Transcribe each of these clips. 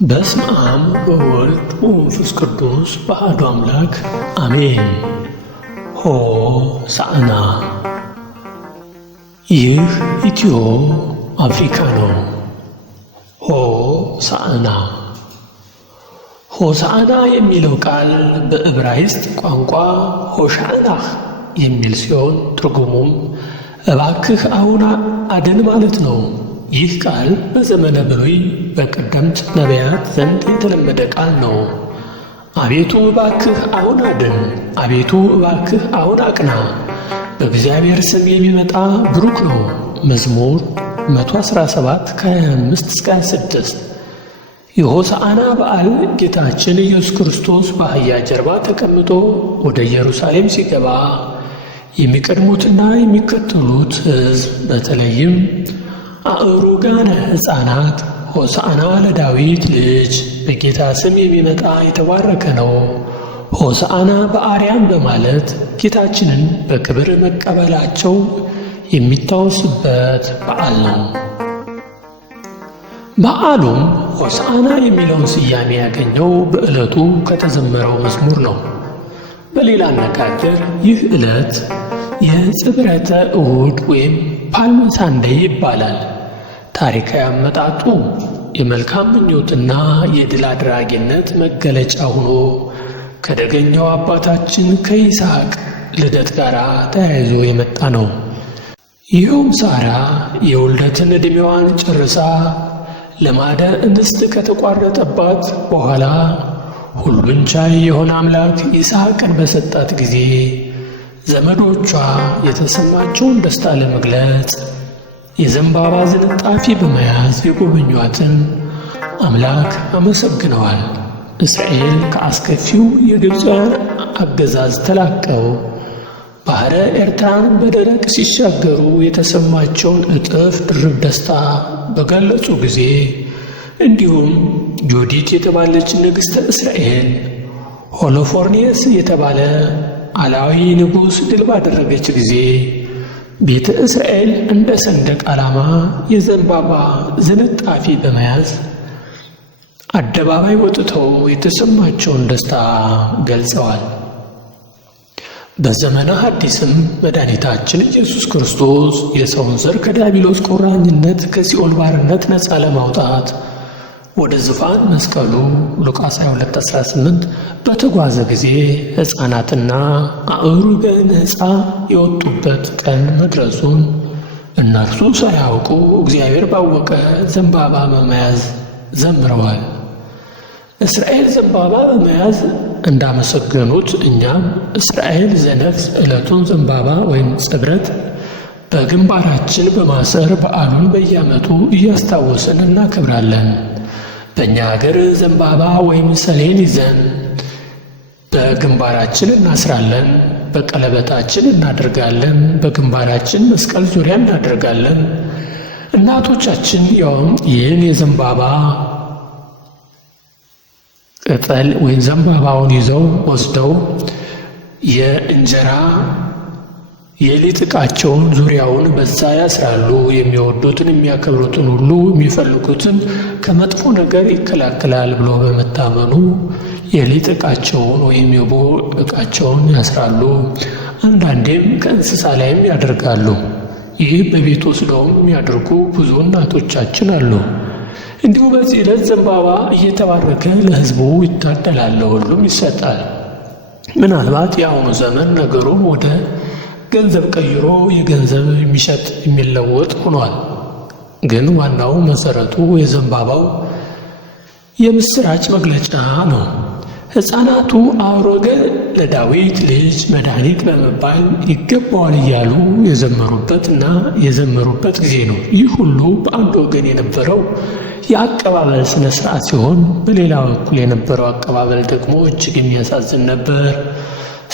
በስመ አብ ወወልድ ወመንፈስ ቅዱስ አሐዱ አምላክ አሜን። ሆሳዕና። ይህ ኢትዮ አፍሪካ ነው። ሆሳዕና ሆሳዕና የሚለው ቃል በዕብራይስጥ ቋንቋ ሆሻዕናህ የሚል ሲሆን ትርጉሙም እባክህ አሁን አድን ማለት ነው። ይህ ቃል በዘመነ ብሉይ በቀደምት ነቢያት ዘንድ የተለመደ ቃል ነው። አቤቱ እባክህ አሁን አድን፣ አቤቱ እባክህ አሁን አቅና፣ በእግዚአብሔር ስም የሚመጣ ብሩክ ነው። መዝሙር 117 ከ25 እስከ 26። የሆሳዕና በዓል ጌታችን ኢየሱስ ክርስቶስ በአህያ ጀርባ ተቀምጦ ወደ ኢየሩሳሌም ሲገባ የሚቀድሙትና የሚከተሉት ሕዝብ በተለይም አእሩጋነ ሕፃናት ሆሳዕና ለዳዊት ልጅ በጌታ ስም የሚመጣ የተባረከ ነው፣ ሆሳዕና በአርያም በማለት ጌታችንን በክብር መቀበላቸው የሚታወስበት በዓል ነው። በዓሉም ሆሳዕና የሚለውን ስያሜ ያገኘው በዕለቱ ከተዘመረው መዝሙር ነው። በሌላ አነጋገር ይህ ዕለት የጽብረተ እሁድ ወይም ፓልም ሳንዴይ ይባላል። ታሪካዊ አመጣጡ የመልካም ምኞትና የድል አድራጊነት መገለጫ ሆኖ ከደገኛው አባታችን ከይስሐቅ ልደት ጋር ተያይዞ የመጣ ነው። ይኸውም ሳራ የውልደትን ዕድሜዋን ጨርሳ ለማደ እንስት ከተቋረጠባት በኋላ ሁሉን ቻይ የሆነ አምላክ ይስሐቅን በሰጣት ጊዜ ዘመዶቿ የተሰማቸውን ደስታ ለመግለጽ የዘንባባ ዝንጣፊ በመያዝ የጎበኟትን አምላክ አመሰግነዋል። እስራኤል ከአስከፊው የግብፃውያን አገዛዝ ተላቀው ባሕረ ኤርትራን በደረቅ ሲሻገሩ የተሰማቸውን እጥፍ ድርብ ደስታ በገለጹ ጊዜ እንዲሁም ጆዲት የተባለች ንግሥተ እስራኤል ሆሎፎርኔስ የተባለ አላዊ ንጉሥ ድል ባደረገች ጊዜ ቤተ እስራኤል እንደ ሰንደቅ ዓላማ የዘንባባ ዝንጣፊ በመያዝ አደባባይ ወጥተው የተሰማቸውን ደስታ ገልጸዋል። በዘመነ ሐዲስም መድኃኒታችን ኢየሱስ ክርስቶስ የሰውን ዘር ከዲያብሎስ ቁራኝነት ከሲኦል ባርነት ነፃ ለማውጣት ወደ ዙፋን መስቀሉ ሉቃስ 22:18 በተጓዘ ጊዜ ሕፃናትና አእሩገ ነፃ የወጡበት ቀን መድረሱን እነርሱ ሳያውቁ እግዚአብሔር ባወቀ ዘንባባ በመያዝ ዘምረዋል። እስራኤል ዘንባባ በመያዝ እንዳመሰገኑት እኛም እስራኤል ዘነፍስ ዕለቱን ዘንባባ ወይም ጽብረት በግንባራችን በማሰር በዓሉን በየዓመቱ እያስታወስን እናከብራለን። በእኛ ሀገር ዘንባባ ወይም ሰሌን ይዘን በግንባራችን እናስራለን፣ በቀለበታችን እናደርጋለን፣ በግንባራችን መስቀል ዙሪያ እናደርጋለን። እናቶቻችን ያውም ይህን የዘንባባ ቅጠል ወይም ዘንባባውን ይዘው ወስደው የእንጀራ የሊጥ ዕቃቸውን ዙሪያውን በዛ ያስራሉ። የሚወዱትን የሚያከብሩትን ሁሉ የሚፈልጉትን ከመጥፎ ነገር ይከላከላል ብሎ በመታመኑ የሊጥ ዕቃቸውን ወይም የቦ ዕቃቸውን ያስራሉ። አንዳንዴም ከእንስሳ ላይም ያደርጋሉ። ይህ በቤት ወስደውም የሚያደርጉ ብዙ እናቶቻችን አሉ። እንዲሁ በዚህ ዕለት ዘንባባ እየተባረከ ለሕዝቡ ይታደላል፣ ለሁሉም ይሰጣል። ምናልባት የአሁኑ ዘመን ነገሩን ወደ ገንዘብ ቀይሮ የገንዘብ የሚሸጥ የሚለወጥ ሆኗል። ግን ዋናው መሰረቱ የዘንባባው የምስራች መግለጫ ነው። ሕፃናቱ አእሩገ ለዳዊት ልጅ መድኃኒት በመባል ይገባዋል እያሉ የዘመሩበትና የዘመሩበት ጊዜ ነው። ይህ ሁሉ በአንድ ወገን የነበረው የአቀባበል ስነ ስርዓት ሲሆን፣ በሌላ በኩል የነበረው አቀባበል ደግሞ እጅግ የሚያሳዝን ነበር።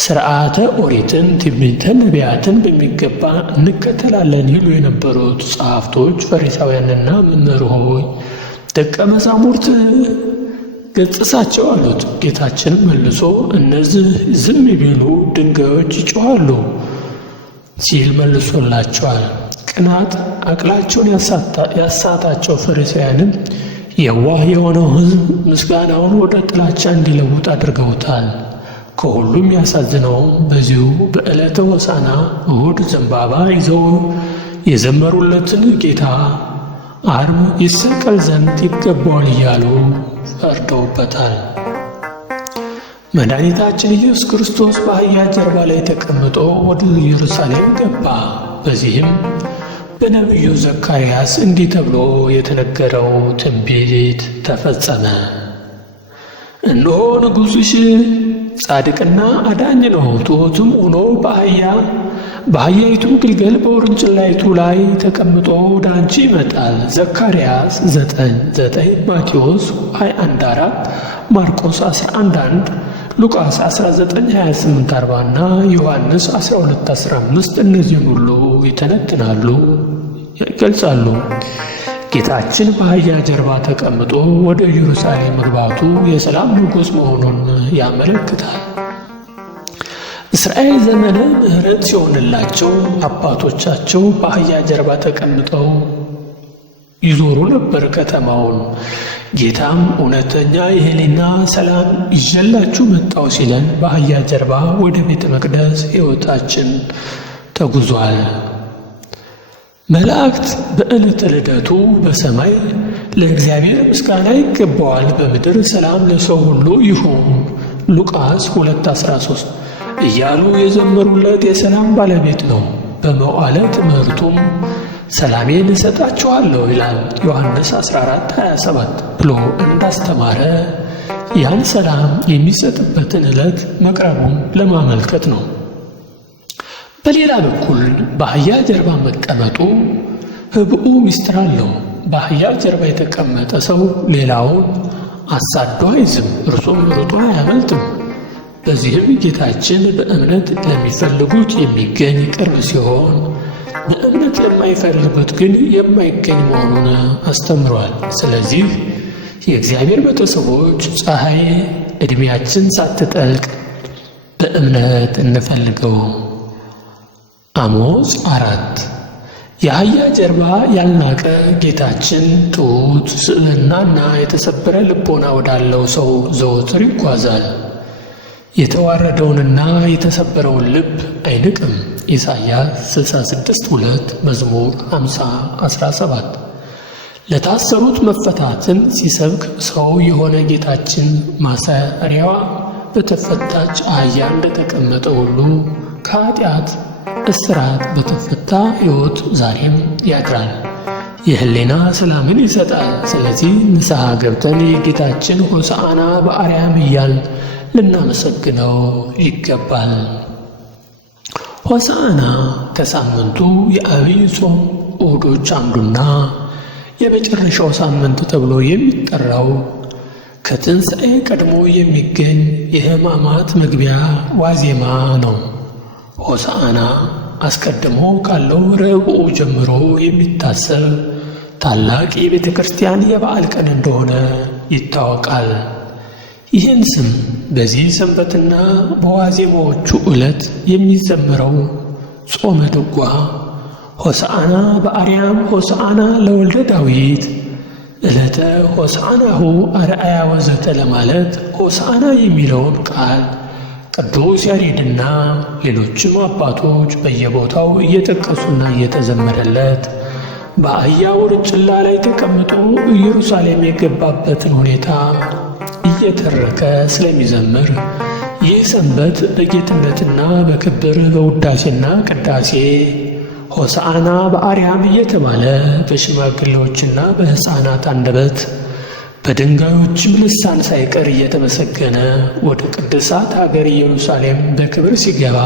ሥርዓተ ኦሪትን ትንቢተ ነቢያትን በሚገባ እንከተላለን ይሉ የነበሩት ጸሐፍቶች ፈሪሳውያንና መምህር ሆይ ደቀ መዛሙርት ገሥጻቸው አሉት። ጌታችንም መልሶ እነዚህ ዝም ቢሉ ድንጋዮች ይጮኻሉ ሲል መልሶላቸዋል። ቅናት አቅላቸውን ያሳታቸው ፈሪሳውያንም የዋህ የሆነው ሕዝብ ምስጋናውን ወደ ጥላቻ እንዲለውጥ አድርገውታል። ከሁሉም ያሳዝነው በዚሁ በዕለተ ሆሳዕና እሁድ ዘንባባ ይዘው የዘመሩለትን ጌታ አርብ ይሰቀል ዘንድ ይገባዋል እያሉ ፈርደውበታል። መድኃኒታችን ኢየሱስ ክርስቶስ በአህያ ጀርባ ላይ ተቀምጦ ወደ ኢየሩሳሌም ገባ። በዚህም በነቢዩ ዘካርያስ እንዲህ ተብሎ የተነገረው ትንቢት ተፈጸመ። እነሆ ንጉሥሽ ጻድቅና አዳኝ ነው፣ ትሑትም ሆኖ በአህያይቱም ግልገል በውርንጭላይቱ ላይ ተቀምጦ ወደ አንቺ ይመጣል። ዘካርያስ 9:9 ማቴዎስ 21:4 ማርቆስ 11:1 ሉቃስ 19:28-40 እና ዮሐንስ 12:15 እነዚህን ሁሉ ይተነትናሉ፣ ይገልጻሉ። ጌታችን በአህያ ጀርባ ተቀምጦ ወደ ኢየሩሳሌም መግባቱ የሰላም ንጉሥ መሆኑን ያመለክታል። እስራኤል ዘመነ ምሕረት ሲሆንላቸው አባቶቻቸው በአህያ ጀርባ ተቀምጠው ይዞሩ ነበር ከተማውን። ጌታም እውነተኛ የሕሊና ሰላም ይዤላችሁ መጣሁ ሲለን በአህያ ጀርባ ወደ ቤተ መቅደስ ሕይወታችን ተጉዟል። መላእክት በዕለተ ልደቱ በሰማይ ለእግዚአብሔር ምስጋና ይገባዋል፣ በምድር ሰላም ለሰው ሁሉ ይሁን ሉቃስ 2:13 እያሉ የዘመሩለት የሰላም ባለቤት ነው። በመዋዕለ ትምህርቱም ሰላሜን እሰጣችኋለሁ ይላል ዮሐንስ 14:27 ብሎ እንዳስተማረ ያን ሰላም የሚሰጥበትን ዕለት መቅረቡን ለማመልከት ነው። በሌላ በኩል በአህያ ጀርባ መቀመጡ ህብኡ ምስጢር አለው። በአህያ ጀርባ የተቀመጠ ሰው ሌላውን አሳዶ አይዝም፣ እርሱም ሩጦ አያመልጥም። በዚህም ጌታችን በእምነት ለሚፈልጉት የሚገኝ ቅርብ ሲሆን በእምነት ለማይፈልጉት ግን የማይገኝ መሆኑን አስተምሯል። ስለዚህ የእግዚአብሔር ቤተሰቦች ፀሐይ ዕድሜያችን ሳትጠልቅ በእምነት እንፈልገው። አሞጽ 4 የአህያ ጀርባ ያልናቀ ጌታችን ትሑት ስብዕናና የተሰበረ ልቦና ወዳለው ሰው ዘወትር ይጓዛል። የተዋረደውንና የተሰበረውን ልብ አይንቅም። ኢሳይያስ 66:2 መዝሙር 50:17 ለታሰሩት መፈታትን ሲሰብክ ሰው የሆነ ጌታችን ማሰሪያዋ በተፈታች አህያ እንደተቀመጠ ሁሉ ከኃጢአት እስራት በተፈታ ሕይወት ዛሬም ያድራል፣ የሕሊና ሰላምን ይሰጣል። ስለዚህ ንስሐ ገብተን የጌታችን ሆሳዕና በአርያም እያልን ልናመሰግነው ይገባል። ሆሳዕና ከሳምንቱ የዐቢይ ጾም እሁዶች አንዱና የመጨረሻው ሳምንት ተብሎ የሚጠራው ከትንሣኤ ቀድሞ የሚገኝ የሕማማት መግቢያ ዋዜማ ነው። ሆሳዕና አስቀድሞ ካለው ረቡዕ ጀምሮ የሚታሰብ ታላቅ የቤተ ክርስቲያን የበዓል ቀን እንደሆነ ይታወቃል። ይህን ስም በዚህ ሰንበትና በዋዜማዎቹ ዕለት የሚዘመረው ጾመ ድጓ ሆሳዕና በአርያም ሆሳዕና ለወልደ ዳዊት ዕለተ ሆሳዕናሁ አርአያ ወዘተ ለማለት ሆሳዕና የሚለውን ቃል ቅዱስ ያሬድና ሌሎችም አባቶች በየቦታው እየጠቀሱና እየተዘመረለት በአህያ ውርንጭላ ላይ ተቀምጦ ኢየሩሳሌም የገባበትን ሁኔታ እየተረከ ስለሚዘምር ይህ ሰንበት በጌትነትና በክብር በውዳሴና ቅዳሴ ሆሳዕና በአርያም እየተባለ በሽማግሌዎችና በሕፃናት አንደበት በድንጋዮችም ልሳን ሳይቀር እየተመሰገነ ወደ ቅድሳት አገር ኢየሩሳሌም በክብር ሲገባ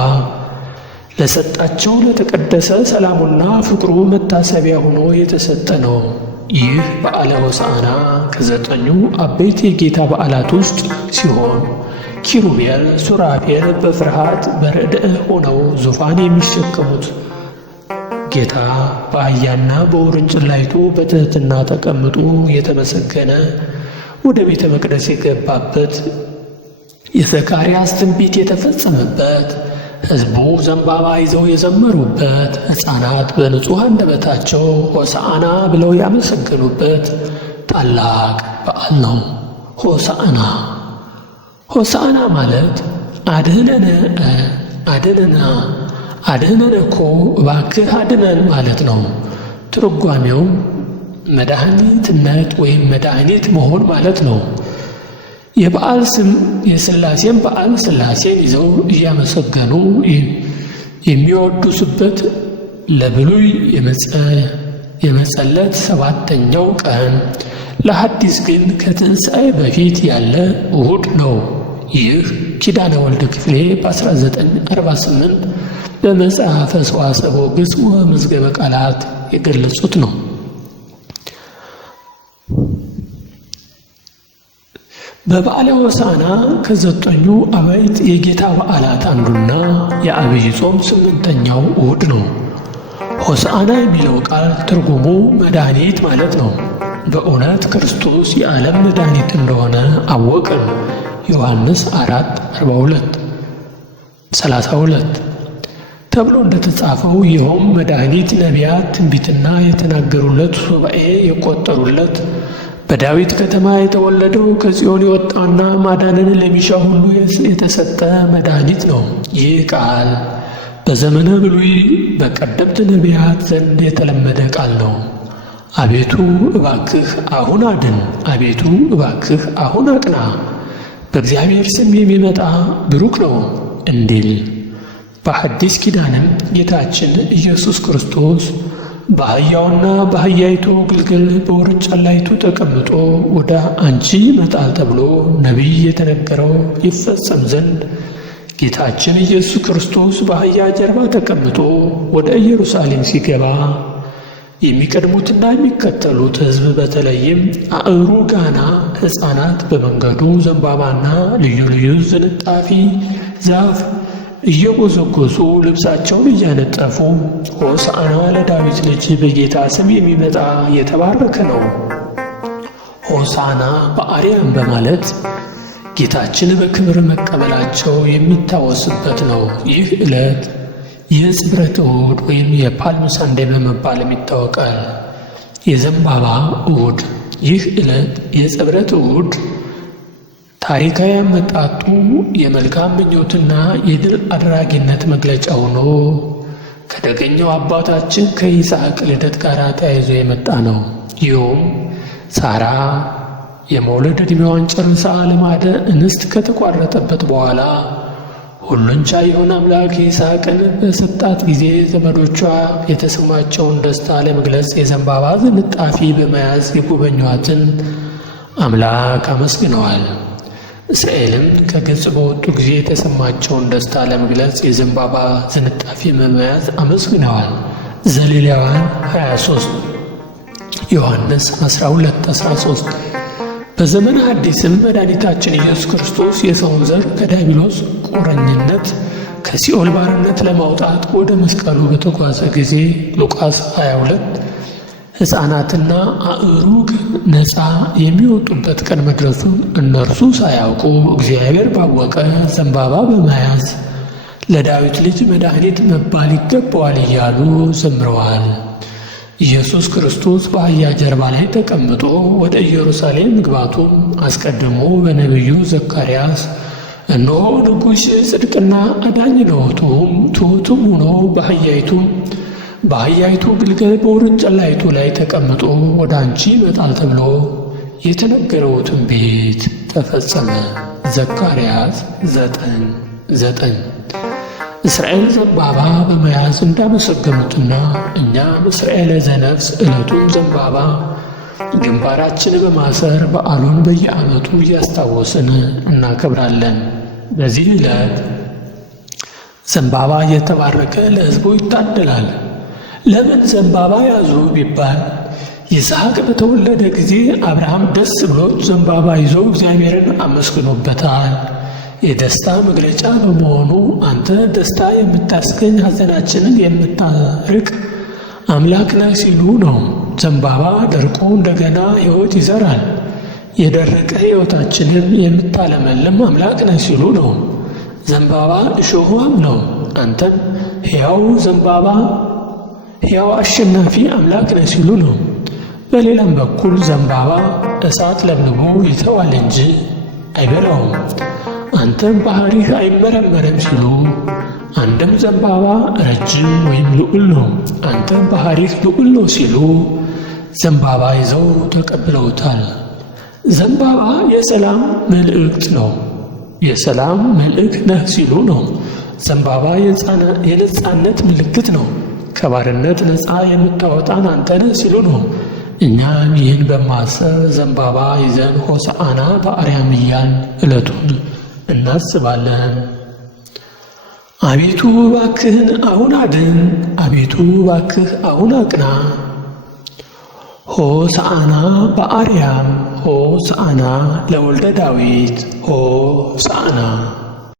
ለሰጣቸው ለተቀደሰ ሰላሙና ፍቅሩ መታሰቢያ ሆኖ የተሰጠ ነው። ይህ በዓለ ሆሳዕና ከ9ኙ አበይት የጌታ በዓላት ውስጥ ሲሆን ኪሩቤል፣ ሱራፌል በፍርሃት በረድእ ሆነው ዙፋን የሚሸከሙት ጌታ በአህያና በውርንጭላይቱ በትሕትና ተቀምጦ የተመሰገነ ወደ ቤተ መቅደስ የገባበት የዘካርያስ ትንቢት የተፈጸመበት ሕዝቡ ዘንባባ ይዘው የዘመሩበት ሕፃናት በንጹሕ አንደበታቸው ሆሳዕና ብለው ያመሰገኑበት ታላቅ በዓል ነው። ሆሳዕና ማለት አድህነን እኮ እባክህ አድነን ማለት ነው። ትርጓሜው መድኃኒትነት ወይም መድኃኒት መሆን ማለት ነው። የበዓል ስም የሥላሴን በዓል ሥላሴን ይዘው እያመሰገኑ የሚወድሱበት ለብሉይ የመጸለት 7ኛው ቀን፣ ለሐዲስ ግን ከትንሣኤ በፊት ያለ እሁድ ነው። ይህ ኪዳነ ወልድ ክፍሌ በ1948 በመጽሐፈ ሰዋስወ ግዕዝ ወመዝገበ ቃላት የገለጹት ነው። በበዓለ ሆሳዕና ከ9ኙ አበይት የጌታ በዓላት አንዱና የዐቢይ ጾም 8ኛው እሁድ ነው። ሆሳዕና የሚለው ቃል ትርጉሙ መድኃኒት ማለት ነው። በእውነት ክርስቶስ የዓለም መድኃኒት እንደሆነ አወቅን። ዮሐንስ 4:42-32 ተብሎ እንደተጻፈው ይኸውም መድኃኒት ነቢያት ትንቢትና የተናገሩለት ሱባኤ የቆጠሩለት በዳዊት ከተማ የተወለደው ከጽዮን የወጣና ማዳንን ለሚሻ ሁሉ የተሰጠ መድኃኒት ነው። ይህ ቃል በዘመነ ብሉይ በቀደምት ነቢያት ዘንድ የተለመደ ቃል ነው። አቤቱ እባክህ አሁን አድን፣ አቤቱ እባክህ አሁን አቅና፣ በእግዚአብሔር ስም የሚመጣ ብሩክ ነው እንዲል። በሐዲስ ኪዳንም ጌታችን ኢየሱስ ክርስቶስ በአህያውና በአህያይቱ ግልገል በውርንጫላይቱ ተቀምጦ ወደ አንቺ ይመጣል ተብሎ ነቢይ የተነገረው ይፈጸም ዘንድ ጌታችን ኢየሱስ ክርስቶስ በአህያ ጀርባ ተቀምጦ ወደ ኢየሩሳሌም ሲገባ የሚቀድሙትና የሚከተሉት ሕዝብ በተለይም አእሩጋና ሕፃናት በመንገዱ ዘንባባና ልዩ ልዩ ዝንጣፊ ዛፍ እየጎዘጎዙ ልብሳቸውን እያነጠፉ ሆሳዕና ለዳዊት ልጅ በጌታ ስም የሚመጣ የተባረከ ነው፣ ሆሳዕና በአርያም በማለት ጌታችን በክብር መቀበላቸው የሚታወስበት ነው። ይህ ዕለት የዕጽብረተ እሑድ ወይም የፓልም ሳንዴ በመባልም ይታወቃል። የዘንባባ እሑድ። ይህ ዕለት የዕጽብረተ እሑድ ታሪካዊ አመጣጡ የመልካም ምኞትና የድል አድራጊነት መግለጫ ሆኖ ከደገኛው አባታችን ከይስሐቅ ልደት ጋር ተያይዞ የመጣ ነው። ይኸውም ሳራ የመውለድ ዕድሜዋን ጨርሳ ልማደ እንስት ከተቋረጠበት በኋላ ሁሉን ቻይ የሆነ አምላክ ይስሐቅን በሰጣት ጊዜ ዘመዶቿ የተሰማቸውን ደስታ ለመግለጽ የዘንባባ ዝንጣፊ በመያዝ የጎበኟትን አምላክ አመስግነዋል። እስራኤልም ከግብፅ በወጡ ጊዜ የተሰማቸውን ደስታ ለመግለጽ የዘንባባ ዝንጣፊ በመያዝ አመስግነዋል። ዘሌዋውያን 23 ዮሐንስ 12:13 በዘመነ ሐዲስም መድኃኒታችን ኢየሱስ ክርስቶስ የሰውን ዘር ከዲያብሎስ ቁርኝነት ከሲኦል ባርነት ለማውጣት ወደ መስቀሉ በተጓዘ ጊዜ ሉቃስ 22 ሕፃናትና አእሩግ ነፃ የሚወጡበት ቀን መድረሱን እነርሱ ሳያውቁ እግዚአብሔር ባወቀ ዘንባባ በመያዝ ለዳዊት ልጅ መድኃኒት መባል ይገባዋል እያሉ ዘምረዋል። ኢየሱስ ክርስቶስ በአህያ ጀርባ ላይ ተቀምጦ ወደ ኢየሩሳሌም መግባቱን አስቀድሞ በነቢዩ ዘካርያስ እነሆ ንጉሥ ጽድቅና አዳኝ ነው፣ ትሑትም ሆኖ በአህያይቱ ግልገል በውርንጫላይቱ ላይ ተቀምጦ ወደ አንቺ ይመጣል ተብሎ የተነገረው ትንቢት ተፈጸመ። ዘካርያስ 9:9 እስራኤል ዘንባባ በመያዝ እንዳመሰገኑትና እኛም እስራኤል ዘነፍስ ዕለቱን ዘንባባ ግንባራችን በማሰር በዓሉን በየዓመቱ እያስታወስን እናከብራለን። በዚህ ዕለት ዘንባባ እየተባረከ ለሕዝቡ ይታደላል። ለምን ዘንባባ ያዙ ቢባል ይስሐቅ በተወለደ ጊዜ አብርሃም ደስ ብሎት ዘንባባ ይዞ እግዚአብሔርን አመስግኖበታል። የደስታ መግለጫ በመሆኑ አንተ ደስታ የምታስገኝ ሐዘናችንን የምታርቅ አምላክ ነህ ሲሉ ነው። ዘንባባ ደርቆ እንደገና ሕይወት ይዘራል። የደረቀ ሕይወታችንን የምታለመልም አምላክ ነህ ሲሉ ነው። ዘንባባ እሾህም ነው። አንተም ሕያው ዘንባባ ሕያው አሸናፊ አምላክ ነህ ሲሉ ነው። በሌላም በኩል ዘንባባ እሳት ለብልቦ ይተዋል እንጂ አይበላውም፣ አንተም ባሕሪህ አይመረመርም ሲሉ፣ አንድም ዘንባባ ረጅም ወይም ልዑል ነው፣ አንተም ባሕሪህ ልዑል ነው ሲሉ ዘንባባ ይዘው ተቀብለውታል። ዘንባባ የሰላም መልእክት ነው፣ የሰላም መልእክ ነህ ሲሉ ነው። ዘንባባ የነጻነት ምልክት ነው፣ ከባርነት ነፃ የምታወጣን አንተ ነህ ሲሉ ነው። እኛም ይህን በማሰብ ዘንባባ ይዘን ሆሳዕና በአርያም እያልን ዕለቱን እናስባለን። አቤቱ እባክህን አሁን አድን፣ አቤቱ እባክህ አሁን አቅና። ሆሳዕና በአርያም ሆሳዕና ለወልደ ዳዊት ሆሳዕና